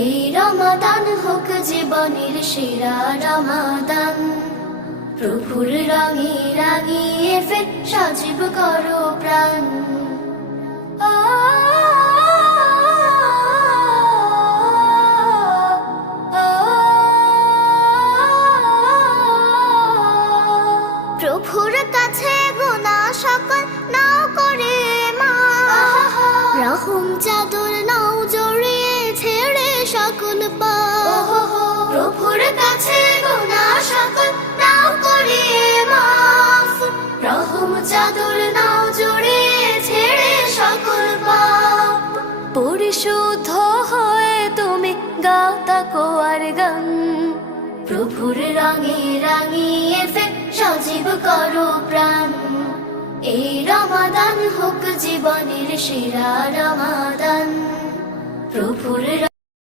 এই রমাদান হোক জীবনের সেরা রমাদান। প্রভুর রঙে রাঙিয়ে ফের সজীব করো প্রাণ। প্রভুর কাছে গুনাহ সকল নাও করে মাফ, রহম চাদর নাও জড়িয়ে ছেড়ে সকল পাপ। প্রভুর কাছে গুনাহ সকল নাও করে মাফ, রহম চাদর নাও জড়িয়ে ছেড়ে সকল পাপ। পরিশুদ্ধ হয়ে তুমি গাও তাকওয়ার গান। প্রভুর রঙে রাঙিয়ে ফের সজীব করো প্রাণ। এই রমাদান হোক জীবনের সেরা রমাদান। প্রভুর